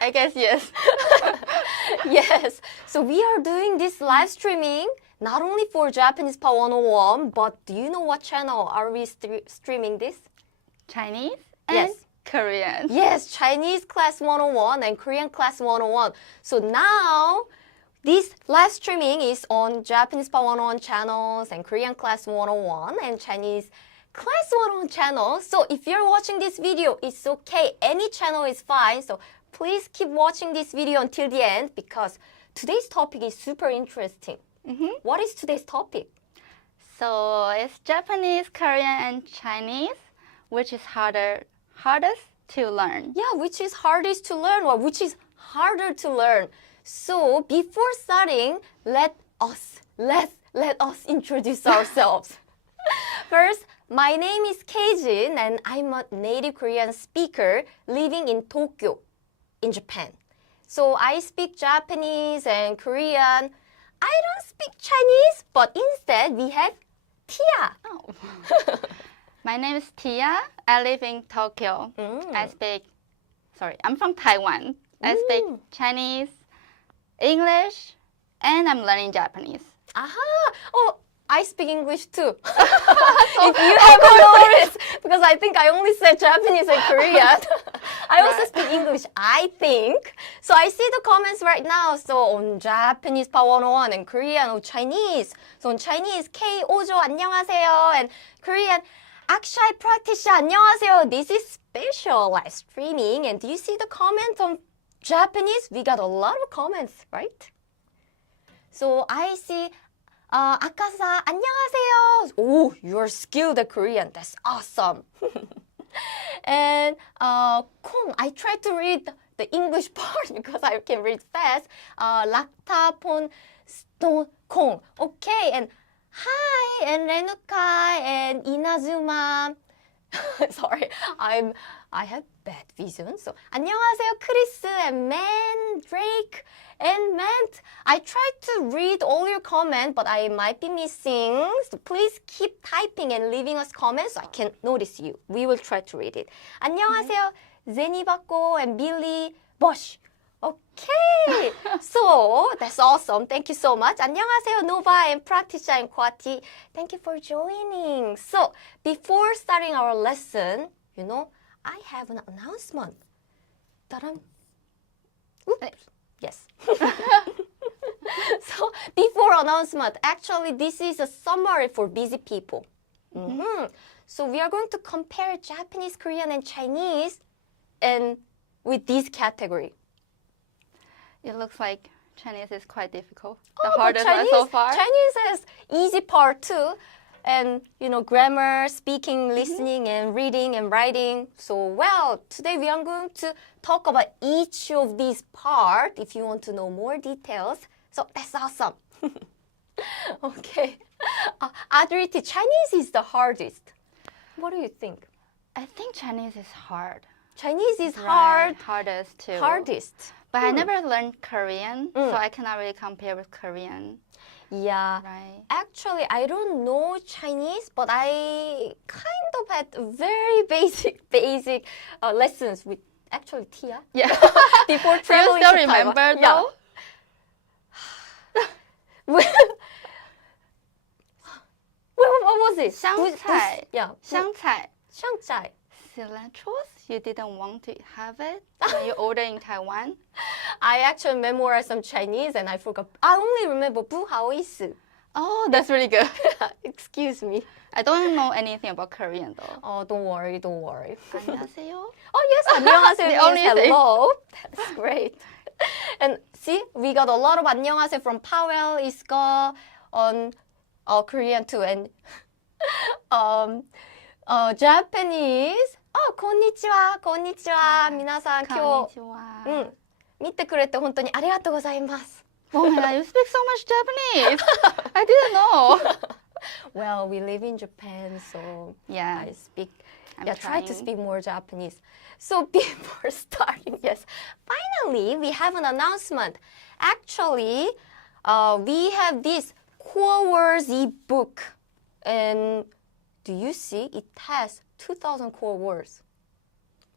I guess yes. Yes. So we are doing this live streaming not only for Japanese Power 101, but do you know what channel are we streaming this? Chinese and Yes. Korean. Yes, Chinese class 101 and Korean class 101. So now this live streaming is on Japanese Power 101 channels and Korean class 101 and Chinese class 101 channel. So if you're watching this video, it's okay. Any channel is fine. So please keep watching this video until the end because today's topic is super interesting. What is today's topic? So it's Japanese, Korean, and Chinese, which is hardest to learn. Yeah, which is hardest to learn or which is harder to learn. So before starting, let us introduce ourselves. First, my name is Keijin and I'm a native Korean speaker living in Tokyo, in Japan. So I speak Japanese and Korean. I don't speak Chinese, but instead we have Tia. Oh. My name is Tia. I live in Tokyo. I'm from Taiwan. I speak Chinese, English, and I'm learning Japanese. Aha! Oh, I speak English too. If you haven't noticed, because I think I only said Japanese and Korean. I also speak English, I think. So I see the comments right now. So on Japanese Power 101 and Korean or Chinese. So on Chinese, K 오조 안녕하세요. And Korean, Akshay Praktisha 안녕하세요. This is special live streaming. And do you see the comments on Japanese? We got a lot of comments, right? So I see 아까사 안녕하세요. Oh, you're skilled at Korean. That's awesome. And 콩, I tried to read the English part because I can read fast. 락타폰 스톤 콩. Okay, and hi, and Renuka, and Inazuma. Sorry, I have bad vision. So 안녕하세요, Chris, and Mandrake, and Matt. I tried to read all your comments, but I might be missing. So please keep typing and leaving us comments so I can notice you. We will try to read it. 안녕하세요, Zenibako and Billy Bosch. Okay, so that's awesome. Thank you so much. 안녕하세요, Nova and Praktisha and Kwati. Thank you for joining. So before starting our lesson, I have an announcement. Ta-da! Oops. Yes. So before announcement, actually this is a summary for busy people. So we are going to compare Japanese, Korean, and Chinese and with this category. It looks like Chinese is quite difficult. Oh, The hardest Chinese, one so far. Chinese has easy part too. And, grammar, speaking, listening, and reading and writing. So, well, today we are going to talk about each of these parts if you want to know more details. So, that's awesome. Okay. Adriti, Chinese is the hardest. What do you think? I think Chinese is hard. Chinese is Right, hardest too. hardest. But I never learned Korean, so I cannot really compare with Korean. Yeah. Right. Actually, I don't know Chinese, but I kind of had very basic lessons with actually Tia. Yeah. Before Do you traveling still to Taiwan. remember Yeah. though? What was it? 香菜. Yeah. 香菜. 香菜. Cilantro? You didn't want to have it when you order in Taiwan? I actually memorized some Chinese and I forgot. I only remember 不好意思. Oh, that's really good. Excuse me. I don't know anything about Korean though. Oh, don't worry. 안녕하세요. Oh, yes, 안녕하세요 The means only thing. hello. That's great. And see, we got a lot of 안녕하세요 from Powell, Iska, on Korean too, and Japanese. Oh, こんにちは、こんにちは。皆さん、今日、Konnichiwa. 見てくれて本当にありがとうございます。Oh my god, you speak so much Japanese. I didn't know. Well, we live in Japan, so Yeah. I speak. I'm Try to trying. speak more Japanese. So before starting, yes, finally we have an announcement. Actually, we have this core words ebook, and do you see it has 2,000 core words?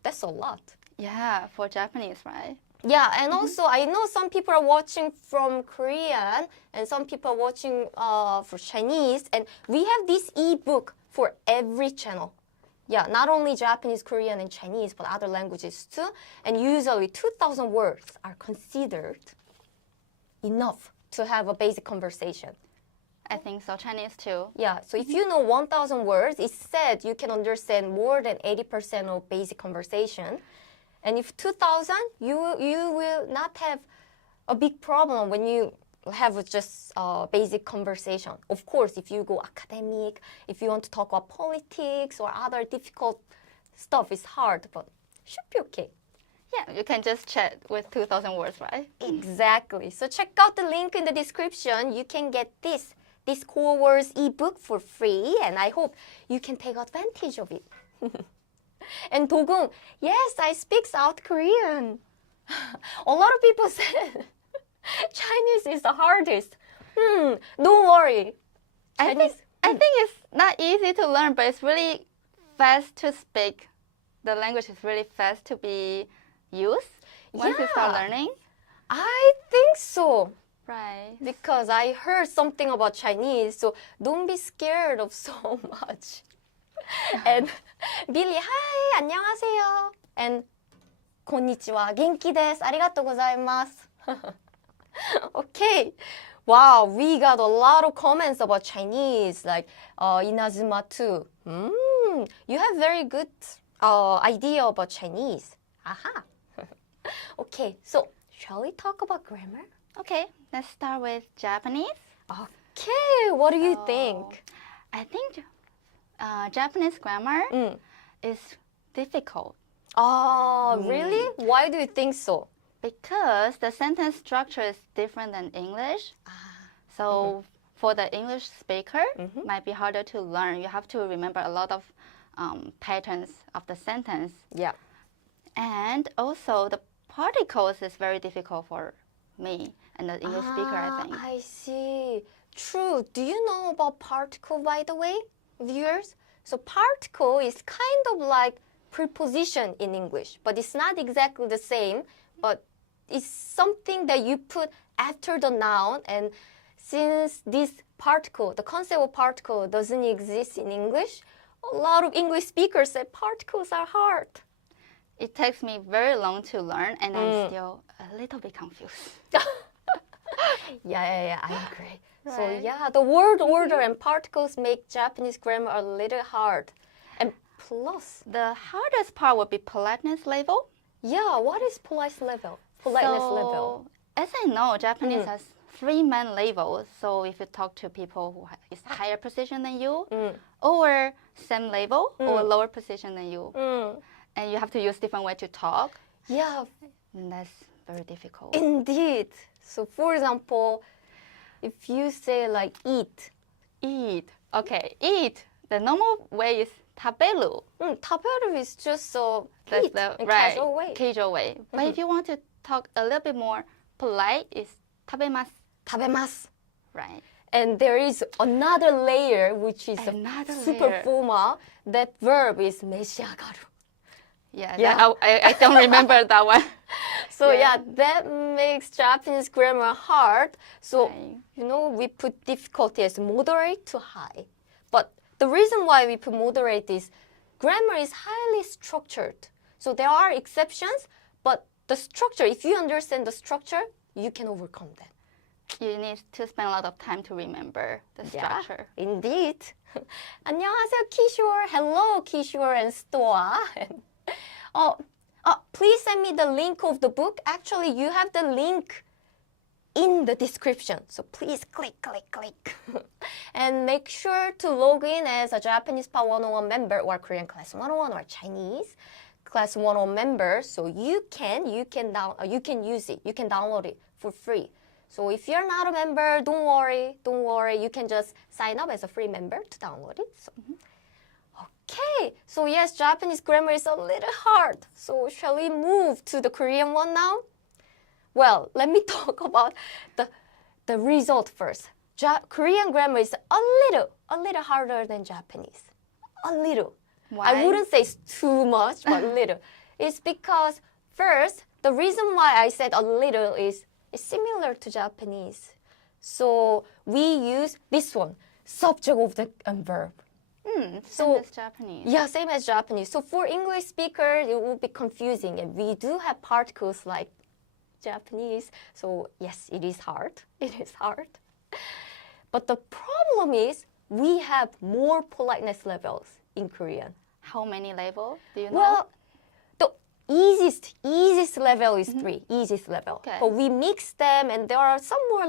That's a lot. Yeah, for Japanese, right? Yeah, and also I know some people are watching from Korean and some people are watching for Chinese, and we have this ebook for every channel. Yeah, not only Japanese, Korean, and Chinese, but other languages too. And usually 2,000 words are considered enough to have a basic conversation. I think so. Chinese too. Yeah, so if you know 1,000 words, it's said you can understand more than 80% of basic conversation. And if 2,000, you will not have a big problem when you have just basic conversation. Of course, if you go academic, if you want to talk about politics or other difficult stuff, it's hard, but should be okay. Yeah, you can just chat with 2,000 words, right? Exactly. So check out the link in the description. You can get this Core Words ebook for free, and I hope you can take advantage of it. And Dogung, yes, I speak South Korean. A lot of people said Chinese is the hardest. Don't worry. I think it's not easy to learn, but it's really fast to speak. The language is really fast to be used once you start Yeah. learning. I think so. Right. Because I heard something about Chinese, so don't be scared of so much. And Billy, hi, 안녕하세요. And konnichiwa, genki desu, arigatou gozaimasu. Okay. Wow, we got a lot of comments about Chinese, like Inazuma too. You have very good idea about Chinese. Aha. Okay, so shall we talk about grammar? Okay, let's start with Japanese. Okay, what do you think? I think Japanese grammar Mm. is difficult Oh, really? Why do you think so? because the sentence structure is different than English. So for the English speaker, might be harder to learn. You have to remember a lot of patterns of the sentence. Yeah. And also the particles is very difficult for me and the English speaker, I think. I see. True. Do you know about particle, by the way, viewers? So particle is kind of like preposition in English, but it's not exactly the same, but it's something that you put after the noun, and since this particle, the concept of particle doesn't exist in English, a lot of English speakers say particles are hard. It takes me very long to learn, and I'm still a little bit confused. Yeah, I agree. So Right. yeah, the word order and particles make Japanese grammar a little hard. And plus, The hardest part would be politeness level. yeah, what is politeness level? Politeness level. As I know, Japanese has 3 main levels. So if you talk to people who is higher position than you, or same level, or lower position than you, and you have to use different way to talk, Yeah, and that's very difficult. indeed. So for example, if you say like eat, Eat. Okay, eat. The normal way is tabelu. taberu is just so That's eat the in right casual way. casual way. But if you want to talk a little bit more polite, it's tabemasu. Tabemasu. Right. And there is another layer, which is Another a super layer. formal. That verb is 메시아가루. Yeah. Yeah. I don't remember that one. So Yeah. yeah, that makes Japanese grammar hard. So Right. we put difficulty as moderate to high. But the reason why we put moderate is grammar is highly structured. So there are exceptions, but the structure, if you understand the structure, you can overcome that. You need to spend a lot of time to remember the structure. Yeah, indeed. 안녕하세요, Kishore. Hello, Kishore and Stoa. Please send me the link of the book. Actually, you have the link in the description. So please click. And make sure to log in as a Japanese PA 101 member or Korean Class 101 or Chinese Class 101 member. So you can use it. You can download it for free. So if you're not a member, don't worry. You can just sign up as a free member to download it. So. Okay, so yes, Japanese grammar is a little hard. So shall we move to the Korean one now? Well, let me talk about the result first. Korean grammar is a little harder than Japanese. A little. Why? I wouldn't say it's too much, but a little. It's because first, the reason why I said a little is it's similar to Japanese. So we use this one, subject, object, and verb. Same So- as Japanese. Yeah, same as Japanese. So for English speakers, it will be confusing. And we do have particles like Japanese. So yes, it is hard. It is hard. But the problem is we have more politeness levels in Korean. How many levels do you know? Well, the easiest level is 3, easiest level. Okay. But we mix them, and there are some more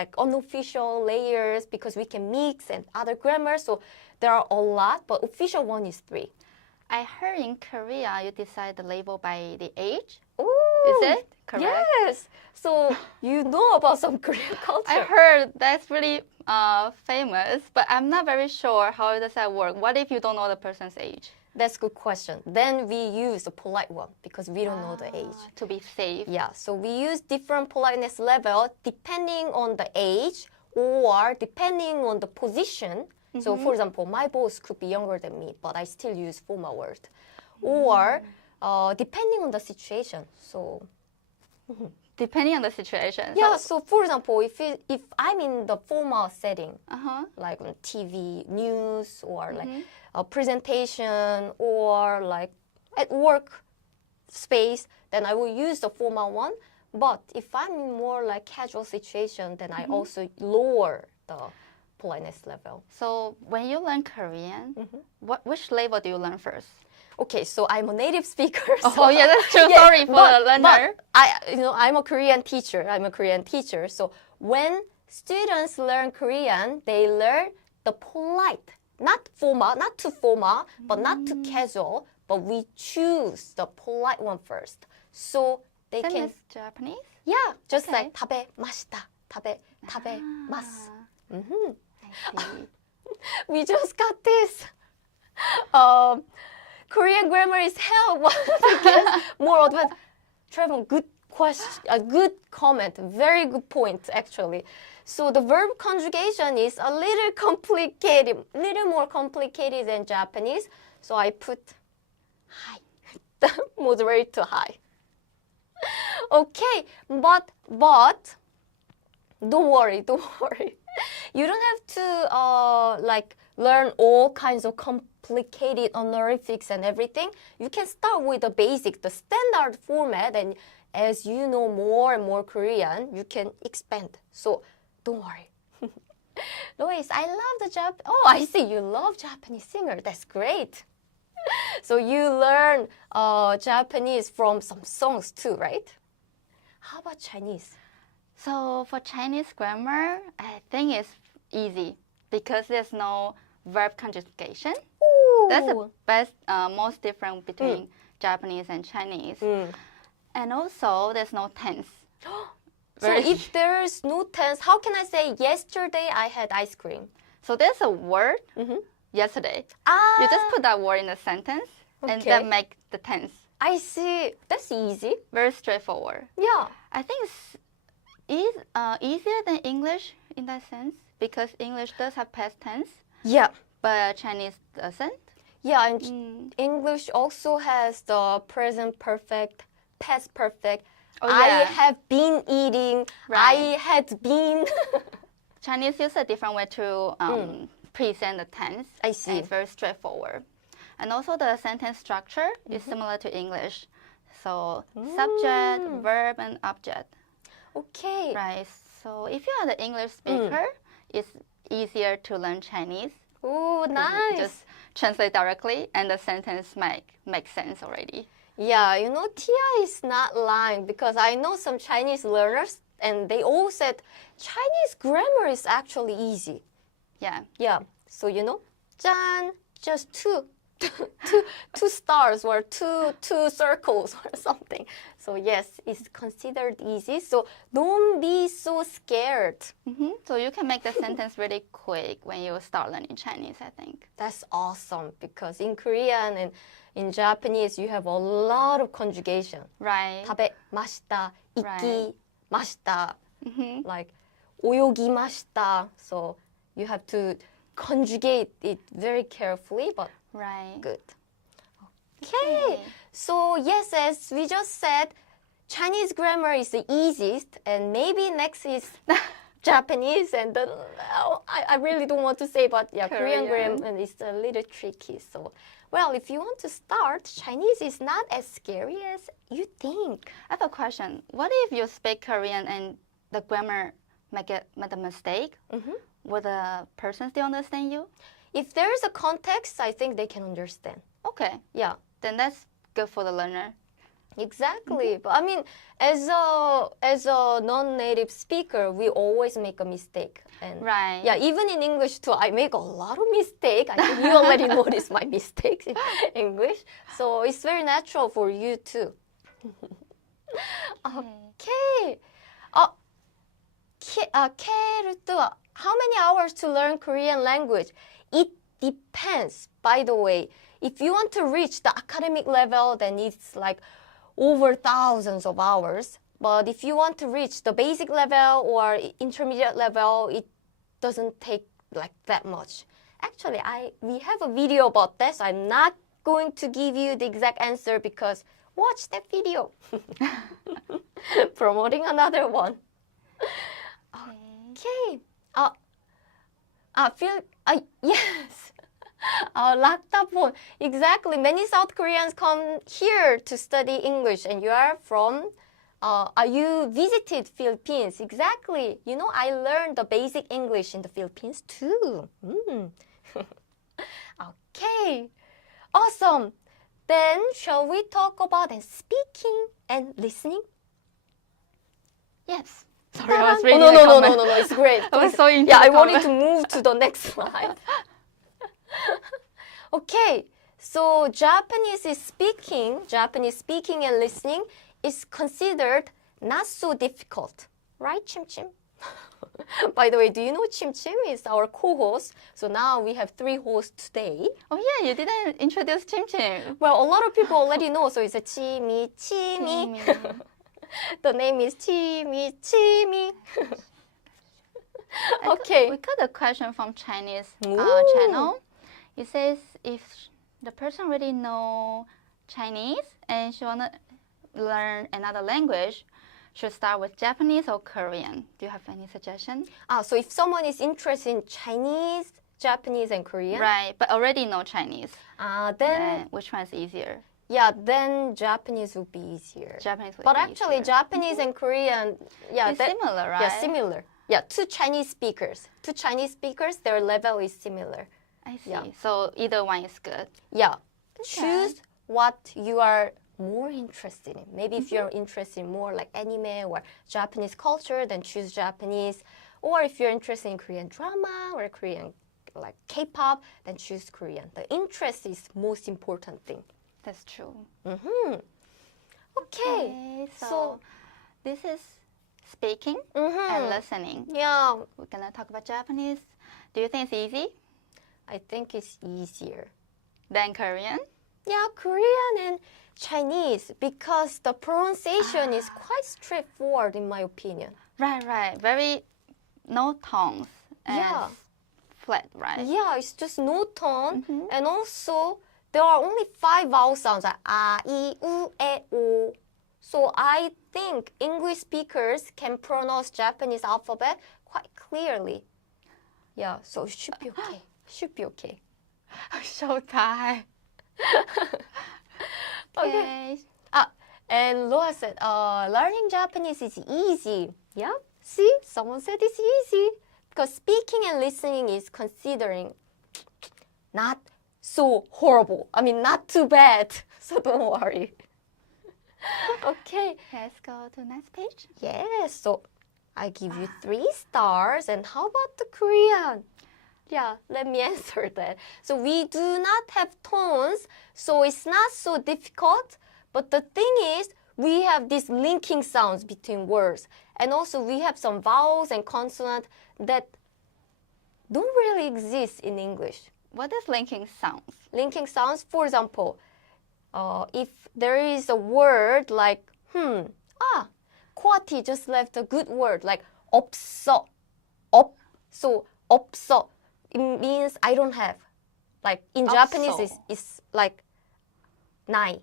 like unofficial layers because we can mix and other grammar. So there are a lot, but official one is 3. I heard in Korea you decide the label by the age. Ooh, Is it correct? Yes. So you know about some Korean culture. I heard that's really famous, but I'm not very sure how does that work. What if you don't know the person's age? That's a good question. Then we use the polite one because we don't know the age. To be safe. Yeah, so we use different politeness level depending on the age or depending on the position. So for example, my boss could be younger than me, but I still use formal word. Or depending on the situation. So Depending on the situation. yeah, so for example, if I'm in the formal setting, Uh-huh. like on TV, news, or like a presentation, or like at work space, then I will use the formal one. But if I'm in more like casual situation, then I also lower the politeness level. So when you learn Korean, which level do you learn first? Okay, so I'm a native speaker. Oh so yeah, that's true. yeah, Sorry for the learner. But I'm a Korean teacher. So when students learn Korean, they learn the polite, not formal, not too formal, but not too casual. But we choose the polite one first, so they Same can. as Japanese? Yeah, just Okay. like tabe mashita, tabe mas. I see. We just got this. Korean grammar is hell. More advanced. Trevor, good question. A good comment. Very good point, actually. So the verb conjugation is a little complicated, little more complicated than Japanese. So I put high, moderate to high. Okay, but don't worry. You don't have to like learn all kinds of complicated honorifics and everything. You can start with the basic, the standard format, and as you know more and more Korean, you can expand. So don't worry. Lois, I love the Oh, I see you love Japanese singer. That's great. So you learn Japanese from some songs too, right? How about Chinese? So for Chinese grammar, I think it's easy because there's no verb conjugation. That's the best, most different between Japanese and Chinese. And also, there's no tense. So if there's no tense, how can I say yesterday I had ice cream? So there's a word, yesterday. Ah, You just put that word in a sentence and Okay. then make the tense. I see. That's easy. Very straightforward. Yeah. I think it's easier than English in that sense because English does have past tense, Yeah. but Chinese doesn't. Yeah, and English also has the present perfect, past perfect. Oh, I yeah. have been eating. I Right. had been. Chinese use a different way to present the tense. I see. And it's very straightforward. And also the sentence structure is similar to English. So subject, verb, and object. Okay. Right. So if you are the English speaker, it's easier to learn Chinese. Ooh, You nice. Just translate directly, and the sentence make sense already. Yeah, you know, Tia is not lying because I know some Chinese learners and they all said Chinese grammar is actually easy. Yeah. Yeah, so you know, 짠, just two stars or two circles or something. So yes, it's considered easy. So don't be so scared. So you can make the sentence really quick when you start learning Chinese, I think. That's awesome because in Korean and in Japanese you have a lot of conjugation. Right. 食べました, Right. 行きました, like 泳ぎました. So you have to conjugate it very carefully, but Right. good. Okay. So yes, as we just said, Chinese grammar is the easiest, and maybe next is Japanese, and then I really don't want to say, but yeah, Korean grammar is a little tricky. So, well, if you want to start, Chinese is not as scary as you think. I have a question. What if you speak Korean and the grammar make a mistake? Will the person still understand you? If there is a context, I think they can understand. Okay. Yeah. Then that's good for the learner. Exactly. But I mean, as a non-native speaker, we always make a mistake. And Right. yeah, even in English too, I make a lot of mistakes. I think you already noticed my mistakes in English. So it's very natural for you too. Okay. Kerutu, how many hours to learn Korean language? It depends. By the way, if you want to reach the academic level, then it's like over thousands of hours. But if you want to reach the basic level or intermediate level, it doesn't take like that much. Actually, we have a video about this. I'm not going to give you the exact answer because watch that video. Promoting another one. Okay. Yes. Rakdapon. Exactly. Many South Koreans come here to study English, and you are from. You visited Philippines? Exactly. You know, I learned the basic English in the Philippines too. Okay. Awesome. Then shall we talk about speaking and listening? Yes. Sorry, I was reading no, the no, comment. no, it's great. I was so into yeah, the I wanted comment. to move to the next slide. Okay, so Japanese speaking and listening is considered not so difficult, right, Chim Chim? By the way, do you know Chim Chim is our co-host? So now we have 3 hosts today. Oh yeah, you didn't introduce Chim Chim. Well, a lot of people already know, so it's a Chimi. The name is Chimi. Okay. We got a question from Chinese Ooh. channel. It says if the person really know Chinese and she wanna learn another language, should start with Japanese or Korean. Do you have any suggestion? So if someone is interested in Chinese, Japanese, and Korean, Right, but already know Chinese. then Then which one is easier? yeah, then Japanese would be easier. Japanese would But be actually, easier. Japanese and Korean, yeah, It's similar, right? Yeah, similar. Yeah, to Chinese speakers, their level is similar. I see. Yeah. So either one is good. Yeah, choose what you are more interested in. Maybe if you're interested in more like anime or Japanese culture, then choose Japanese. Or if you're interested in Korean drama or Korean like K-pop, then choose Korean. The interest is most important thing. That's true. Okay, so this is speaking and listening. Yeah, We're gonna talk about Japanese. Do you think it's easy I think it's easier. than Korean? Yeah, Korean and Chinese because the pronunciation is quite straightforward in my opinion. Right. Very no tones and Yeah. flat, right? Yeah, it's just no tone, and also there are only 5 vowel sounds like a, I, u, e, o. So I think English speakers can pronounce Japanese alphabet quite clearly. Yeah, so it should be okay. Should be okay. So tired. Okay. And Loa said, learning Japanese is easy. Yeah, see, someone said it's easy. Because speaking and listening is considering not so horrible. I mean, not too bad. So don't worry. Okay. Let's go to the next page. Yes, so I give you 3 stars. And how about the Korean? Yeah, let me answer that. So we do not have tones, so it's not so difficult. But the thing is, we have these linking sounds between words. And also we have some vowels and consonants that don't really exist in English. What is linking sounds? Linking sounds, for example, if there is a word like, Kwati just left a good word like 없어. So 없어, it means I don't have. Like in 없어. Japanese, it's like nai.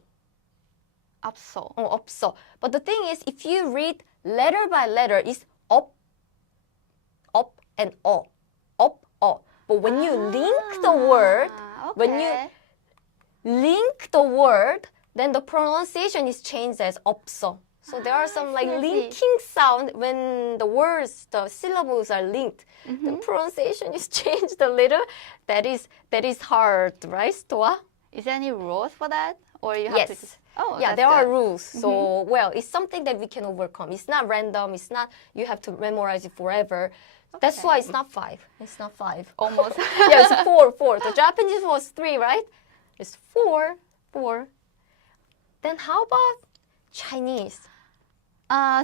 없어. Oh, 없어. But the thing is, if you read letter by letter, it's up, and up. But when you link the word, when you Okay. link the word, then the pronunciation is changed as 없어. So there are some like I see. linking sound when the words, the syllables are linked. The pronunciation is changed a little. That is hard, right, Stoa? Is there any rules for that? Or you have Yes. to just... Oh, Yeah, that's there are good. rules. So, well, it's something that we can overcome. It's not random. It's not, you have to memorize it forever. That's why it's not 5. It's not 5. Almost. Yeah, it's 4. The Japanese was 3, right? It's 4. Then how about Chinese?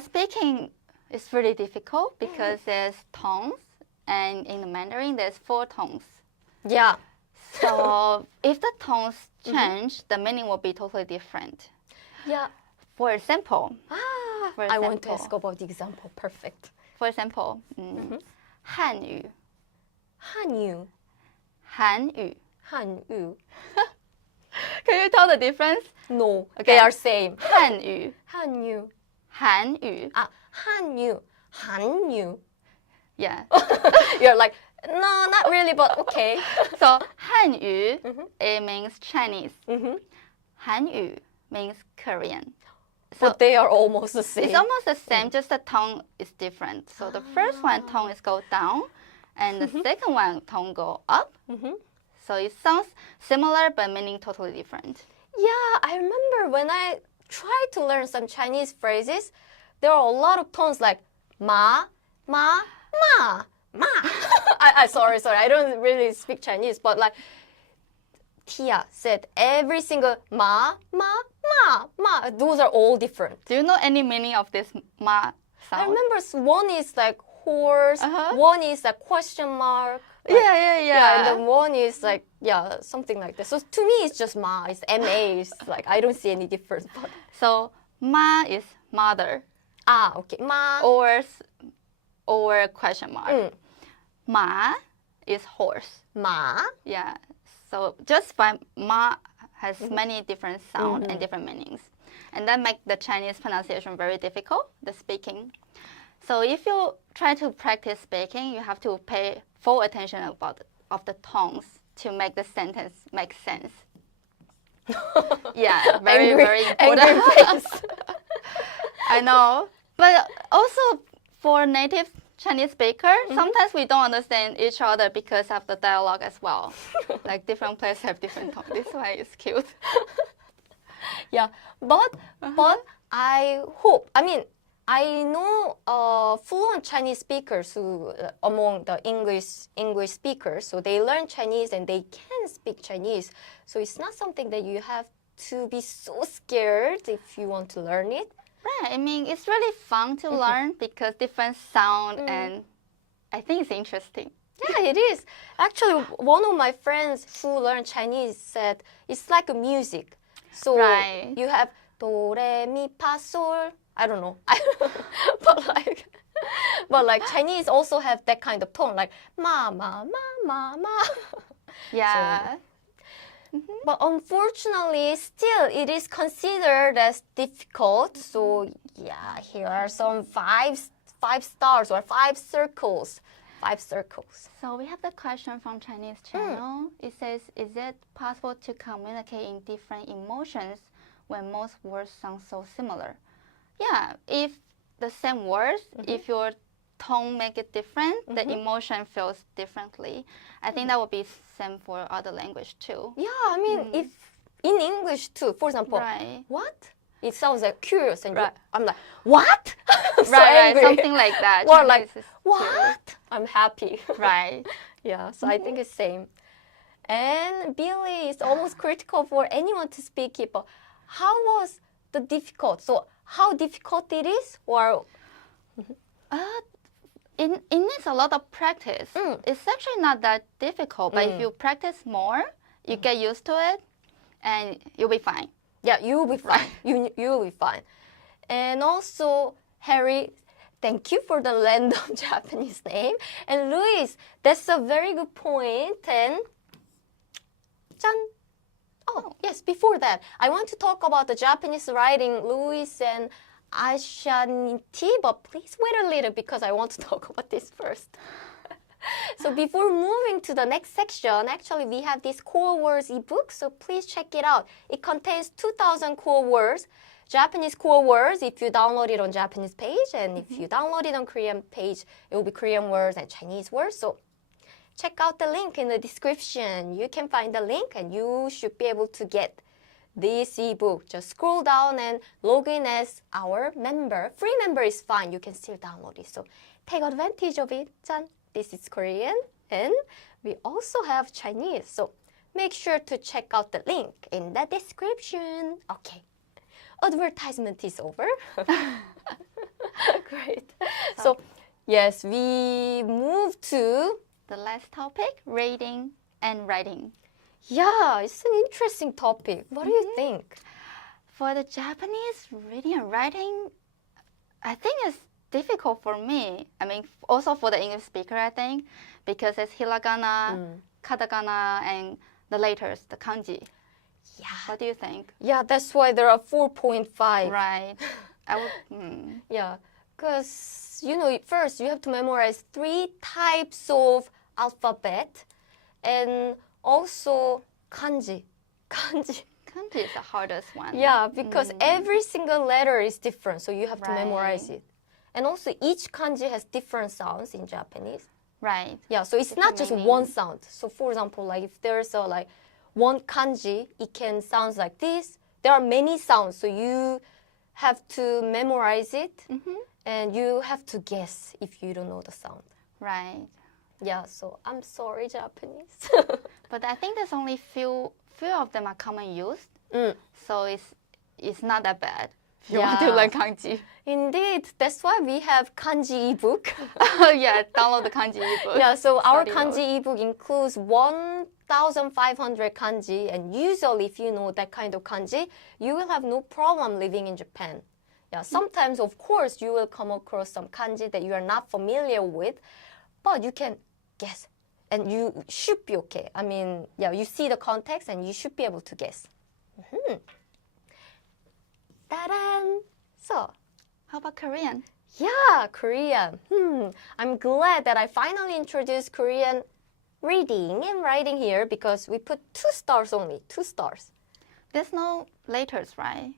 Speaking is really difficult because there's tones, and in the Mandarin there's 4 tones. Yeah. So if the tones change, the meaning will be totally different. Yeah. For example, I want to ask about the example. Perfect. for example, 汉语, 한유. 韩语. 한유. Can you tell the difference? No, Okay. they are same. 汉语, 한유. 韩语. 한유. 한유. Yeah. You're like, no, not really, but okay. So 汉语 it means Chinese. Mm-hmm. 韩语 means Korean. So But they are almost the same. it's almost the same, just the tone is different. So the first one tone is go down, and the second one tone go up. So it sounds similar, but meaning totally different. Yeah, I remember when I tried to learn some Chinese phrases, there are a lot of tones like ma, ma, ma, ma. Sorry, I don't really speak Chinese, but like Tia said, every single ma, ma, ma, ma. Those are all different. Do you know any meaning of this ma I sound? remember one is like horse, one is a question mark. Like, Yeah. and then one is like, something like that. So to me, it's just ma, it's M-A. It's like, I don't see any difference. But... So ma is mother, Okay. Ma. or question mark. Ma is horse. Ma. Yeah. So just by ma has many different sound and different meanings. And that makes the Chinese pronunciation very difficult, the speaking. So if you try to practice speaking, you have to pay full attention of the tones to make the sentence make sense. Yeah, very important. Angry face. I know. But also for native Chinese speaker, sometimes we don't understand each other because of the dialogue as well. Like different places have different tones. This is why it's cute. Yeah, but I hope. I mean, I know fluent Chinese speakers who among the English speakers, so they learn Chinese and they can speak Chinese. So it's not something that you have to be so scared if you want to learn it. Right. I mean, it's really fun to learn because different sound and I think it's interesting. Yeah, it is. Actually, one of my friends who learned Chinese said it's like a music. So Right. you have do, re, mi, fa, sol. I don't know. but like Chinese also have that kind of tone, like ma, ma, ma, ma, ma. Yeah. But unfortunately, still it is considered as difficult. So yeah, here are some five stars or 5 circles. 5 circles. So we have the question from Chinese channel. It says, is it possible to communicate in different emotions when most words sound so similar? Yeah, if the same words, if your tone make it different, the emotion feels differently. I think that would be same for other language too. Yeah, I mean, if in English too, for example, Right. what? It sounds like curious, and Right. I'm like, what? I'm so Right, angry. something like that. Or Chinese like, is what? I'm happy. Right. Yeah, so I think it's same. And Billy is almost critical for anyone to speak it, but how was the difficult? So how difficult it is, or It needs a lot of practice. It's actually not that difficult, but if you practice more, you get used to it, and you'll be fine. yeah, you'll be fine. You'll be fine. And also, Harry, thank you for the random Japanese name. And Luis, that's a very good point. And 짠. Oh, yes, before that, I want to talk about the Japanese writing, Louis and Aishanti, but please wait a little because I want to talk about this first. So before moving to the next section, actually we have this core words ebook, so please check it out. It contains 2,000 core words, Japanese core words if you download it on Japanese page, and if you download it on Korean page, it will be Korean words and Chinese words. So check out the link in the description. You can find the link and you should be able to get this ebook. Just scroll down and log in as our member. Free member is fine. You can still download it. So take advantage of it. 짠. This is Korean and we also have Chinese. So make sure to check out the link in the description. Okay. Advertisement is over. Great. So yes, we move to the last topic, reading and writing. Yeah, it's an interesting topic. What do you think? For the Japanese reading and writing, I think it's difficult for me. I mean, also for the English speaker, I think, because it's hiragana, katakana, and the letters, the kanji. Yeah. What do you think? Yeah, that's why there are 4.5. Right. I would, Yeah, because, first you have to memorize 3 types of alphabet and also kanji. Kanji. Kanji is the hardest one. Yeah, because every single letter is different, so you have to Right. memorize it. And also each kanji has different sounds in Japanese. Right. Yeah, so it's not just meaning. one sound. So for example, like if there's one kanji, it can sound like this. There are many sounds, so you have to memorize it and you have to guess if you don't know the sound. Right. Yeah, so I'm sorry, Japanese. But I think there's only few of them are common used, so it's not that bad if you want to Yeah. learn kanji. Indeed, that's why we have kanji ebook. Yeah, download the kanji ebook. Yeah, so our Study kanji ebook includes 1,500 kanji, and usually if you know that kind of kanji, you will have no problem living in Japan. Yeah, sometimes of course you will come across some kanji that you are not familiar with, but you can guess and you should be okay. I mean, yeah, you see the context and you should be able to guess. Ta-da! So, How about Korean? yeah, Korean. I'm glad that I finally introduced Korean reading and writing here because we put 2 stars only, 2 stars. There's no letters, right?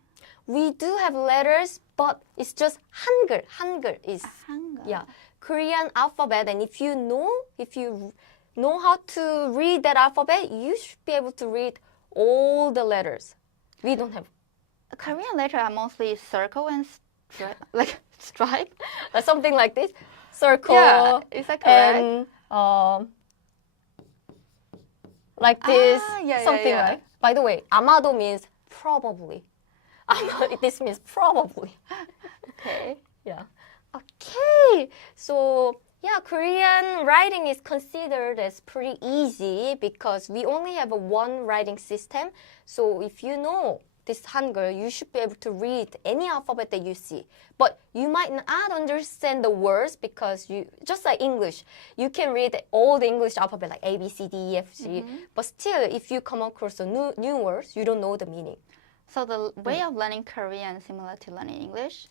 We do have letters, but it's just Hangul. Hangul is Hangul. yeah, Korean alphabet, and if you know how to read that alphabet, you should be able to read all the letters. We don't have Korean letters are mostly circle and like stripe. something like this, circle. Yeah, is that correct? And like this, yeah, something yeah. like. By the way, amado means probably. This means probably. Okay. Yeah. Okay. So yeah, Korean writing is considered as pretty easy because we only have a one writing system. So if you know this Hangul, you should be able to read any alphabet that you see. But you might not understand the words because you, just like English, you can read all the English alphabet like A, B, C, D, E, F, G. But still, if you come across a new words, you don't know the meaning. So the way of learning Korean is similar to learning English?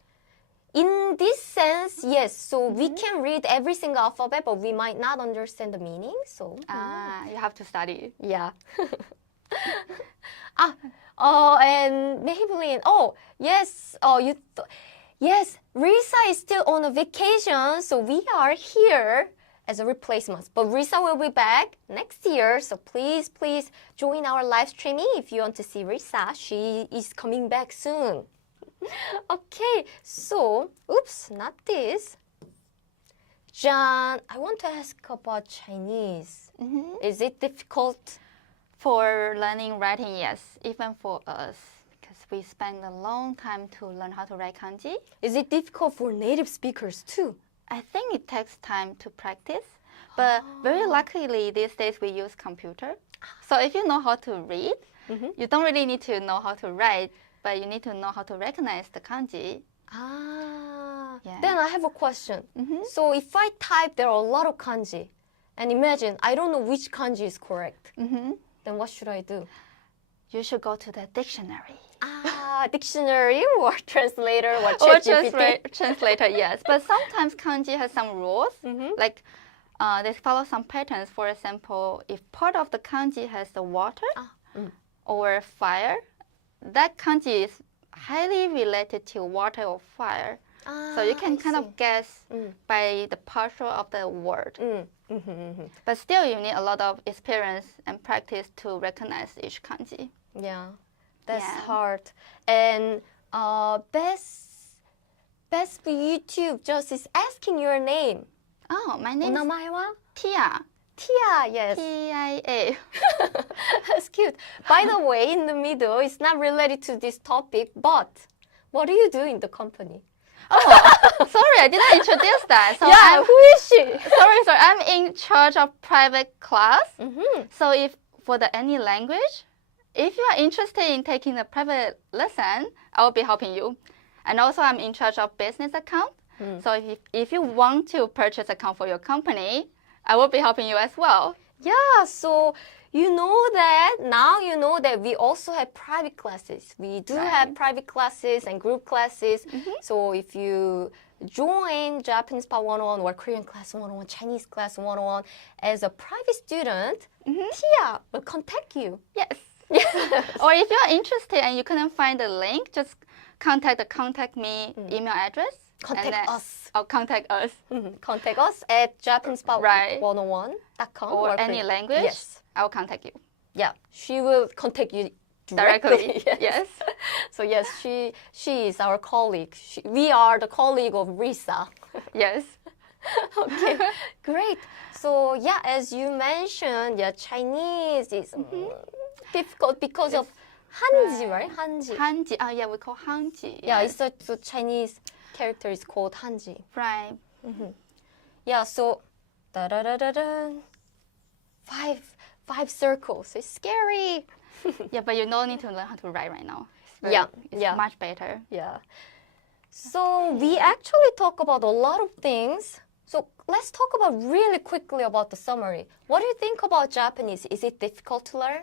In this sense, yes. So we can read every single alphabet, but we might not understand the meaning. So You have to study. yeah. And Maybelline. Oh, yes. Yes. Risa is still on a vacation, so we are here as a replacement. But Risa will be back next year, so please join our live streaming if you want to see Risa. She is coming back soon. Okay, so, oops, not this. John, I want to ask about Chinese. Is it difficult? For learning writing, yes, even for us, because we spend a long time to learn how to write kanji. Is it difficult for native speakers too? I think it takes time to practice, but very luckily these days we use computer. So if you know how to read, you don't really need to know how to write, but you need to know how to recognize the kanji. Yeah. Then I have a question. So if I type there are a lot of kanji, and imagine I don't know which kanji is correct, then what should I do? you should go to the dictionary. Dictionary or translator or Or ChatGPT. translator, yes. But sometimes kanji has some rules. Mm-hmm. Like they follow some patterns. For example, if part of the kanji has the water or fire, that kanji is highly related to water or fire. So you can kind of guess by the partial of the word. But still, you need a lot of experience and practice to recognize each kanji. Yeah, that's Yeah. hard. And best for YouTube just is asking your name. Oh, my name is お名前は? Tia. Tia, yes. Tia. That's cute. By the way, in the middle, it's not related to this topic, but what do you do in the company? Sorry, I didn't introduce that. So Yeah, who is she? sorry. I'm in charge of private class. Mm-hmm. So if for the any language, if you are interested in taking a private lesson, I will be helping you. And also, I'm in charge of business account. So if you want to purchase account for your company, I will be helping you as well. Yeah, so you know that we also have private classes. We do have private classes and group classes. So if you join Japanese Part 101 or Korean class 101, Chinese class 101 as a private student, Tia will contact you. Yes. Or if you're interested and you couldn't find the link, just contact the contact me email address. Contact us. Or contact us. Contact us at japanesepart101.com Or any language. Yes. I will contact you. Yeah, she will contact you Directly. Yes. So yes, she is our colleague. We are the colleague of Risa. Yes. Okay, great. So yeah, as you mentioned, yeah, Chinese is difficult because of Hanji, right? Hanji. Hanji. Oh, yeah, we call Hanji. Yeah, Yes. it's a Chinese character is called Hanji. Right. Yeah, so da-da-da-da-da. Five circles. It's scary. Yeah, but you don't need to learn how to write right now. It's much better. Yeah. So we actually talk about a lot of things. So let's talk about really quickly about the summary. What do you think about Japanese? Is it difficult to learn?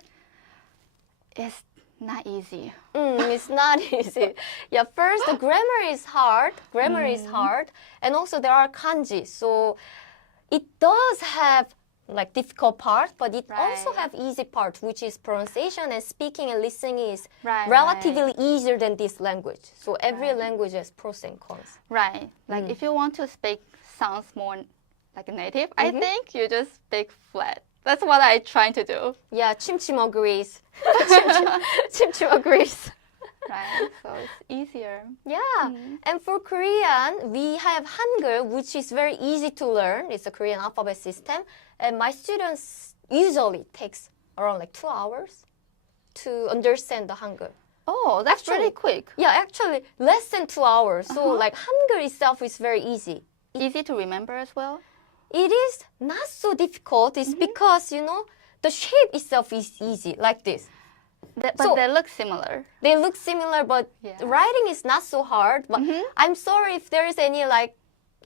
It's not easy. It's not easy. Yeah, first the grammar is hard. And also there are kanji. So it does have like difficult part, but it also have easy part, which is pronunciation and speaking and listening is relatively easier than this language. So every language has pros and cons. Right. Like if you want to speak sounds more like a native, I think you just speak flat. That's what I try to do. Yeah, Chimchim agrees. Chimchim agrees. Right. So it's easier. Yeah. And for Korean, we have Hangul, which is very easy to learn. It's a Korean alphabet system. And my students usually takes around like 2 hours to understand the Hangul. Oh, that's really quick. Yeah, actually less than 2 hours. So like Hangul itself is very easy. Easy to remember as well. It is not so difficult. It's because, the shape itself is easy, like this. But So- they look similar. They look similar, but writing is not so hard. But I'm sorry if there is any like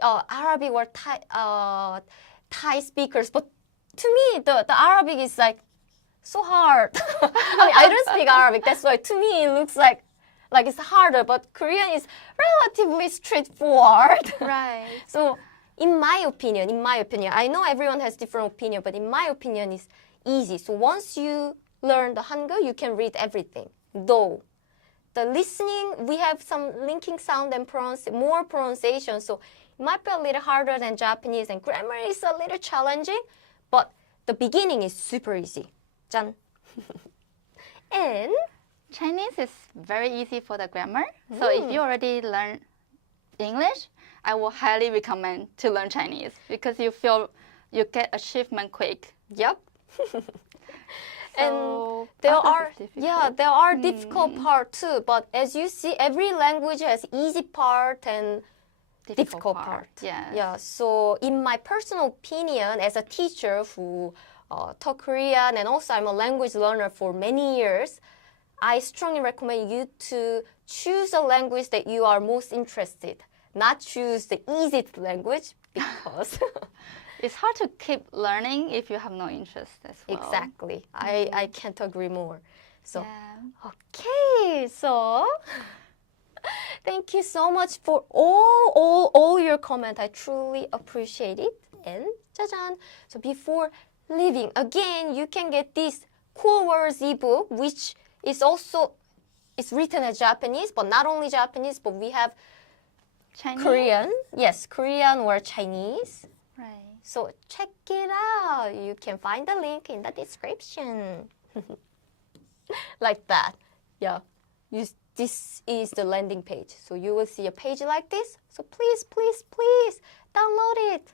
Arabic or Thai speakers, but to me, the Arabic is like so hard. I don't speak Arabic, that's why to me it looks like it's harder, but Korean is relatively straightforward. Right. So in my opinion, I know everyone has different opinion, but in my opinion, it's easy. So once you learn the Hangul, you can read everything. Though the listening, we have some linking sound and more pronunciation, so it might be a little harder than Japanese, and grammar is a little challenging, but the beginning is super easy. 짠. And Chinese is very easy for the grammar. So if you already learn English, I will highly recommend to learn Chinese because you feel you get achievement quick. yep. And So there others are is difficult. there are difficult part too, but as you see, every language has easy part and difficult part. Yes. Yeah. So in my personal opinion, as a teacher who taught Korean and also I'm a language learner for many years, I strongly recommend you to choose a language that you are most interested, not choose the easiest language because It's hard to keep learning if you have no interest as well. exactly. I can't agree more. So, Yeah. okay, so thank you so much for all your comment. I truly appreciate it. And 짜잔. So before leaving, again, you can get this Cool Words ebook, which is also it's written as Japanese, but not only Japanese, but we have Chinese? Korean. Yes, Korean or Chinese. Right. So check it out. You can find the link in the description. Like that. Yeah. This is the landing page. So you will see a page like this. So please, please, please download it.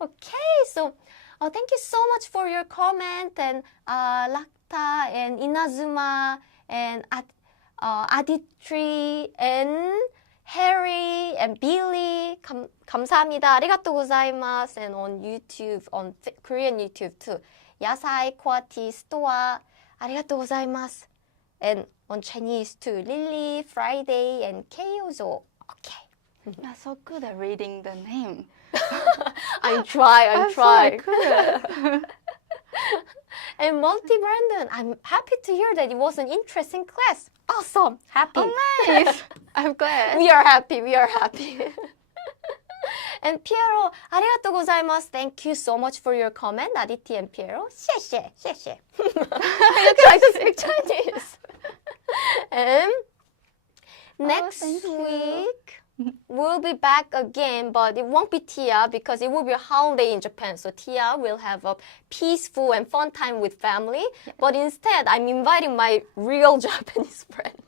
Okay, so thank you so much for your comment. And Lakta and Inazuma and Aditri and Harry and Billy, 감사합니다. 아리가또 고자이마스. And on YouTube, on Korean YouTube too. 야사이 코아티 스토아, 아리가또 고자이마스. And on Chinese too, Lily, Friday, and Kyozo. Okay. You're so good at reading the name. I'm trying. So good. And Multi-Brandon, I'm happy to hear that it was an interesting class. Awesome. Happy. Oh, nice. I'm glad. We are happy. And Piero, arigatou gozaimasu. Thank you so much for your comment, Aditi and Piero. 谢谢, 谢谢. You try to speak Chinese. And next thank you. week, we'll be back again, but it won't be Tia because it will be a holiday in Japan. So Tia will have a peaceful and fun time with family. Yeah. But instead, I'm inviting my real Japanese friend.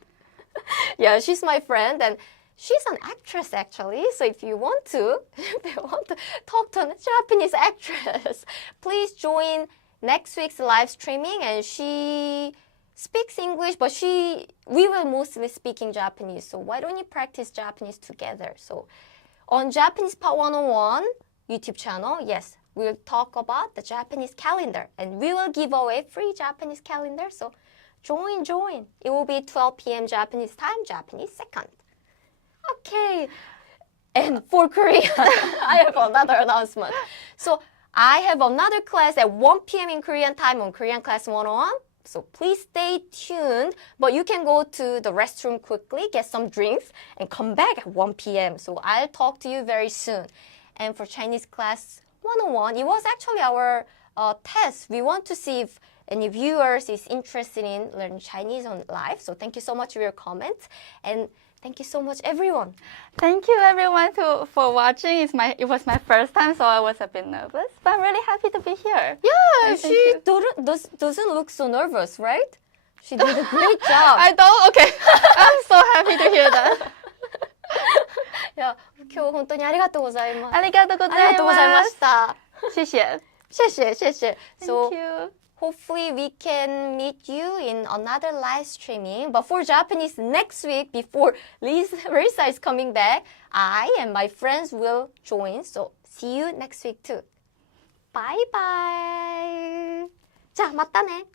Yeah, she's my friend and she's an actress actually. So if you want to talk to a Japanese actress, please join next week's live streaming. And she speaks English, but we will mostly speak in Japanese. So why don't you practice Japanese together? So on Japanese Part 101 YouTube channel, yes, we'll talk about the Japanese calendar. And we will give away free Japanese calendar. So join. It will be 12 p.m. Japanese time, Japanese second. Okay. And for Korea, I have another announcement. So I have another class at 1 p.m. in Korean time on Korean Class 101. So please stay tuned. But you can go to the restroom quickly, get some drinks, and come back at 1 p.m. So I'll talk to you very soon. And for Chinese Class 101, it was actually our test. We want to see if any viewers is interested in learning Chinese on live. So thank you so much for your comments. And thank you so much, everyone. Thank you, everyone, for watching. It was my first time, so I was a bit nervous. But I'm really happy to be here. Yeah, she doesn't look so nervous, right? She did a great job. I don't? Okay. I'm so happy to hear that. Yeah, 今日本当にありがとうございます。ありがとうございます。ありがとうございました。謝謝。谢謝。So, Thank you. hopefully we can meet you in another live streaming. But for Japanese next week, before Risa is coming back, I and my friends will join. So see you next week too. Bye bye. 자, 맞다네.